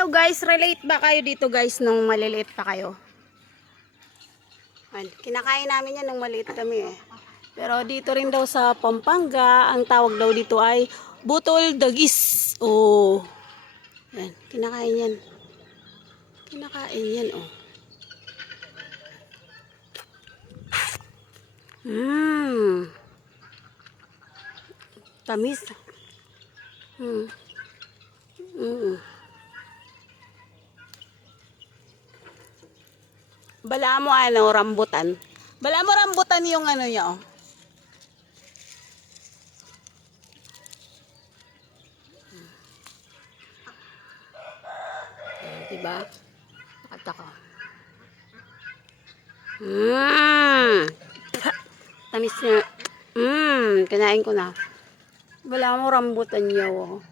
Hello guys, relate ba kayo dito guys nung maliliit pa kayo? Kinakain namin yan nung maliit kami eh. Pero dito rin daw sa Pampanga, ang tawag daw dito ay butol dagis. Oh. Yan, kinakain yan. Kinakain yan oh. Tamis. Bala mo ano, rambutan. Bala mo rambutan yung ano niya oh. Diba? Nakata ko. Tamis na. Kinain ko na. Wala mo rambutan niya oh.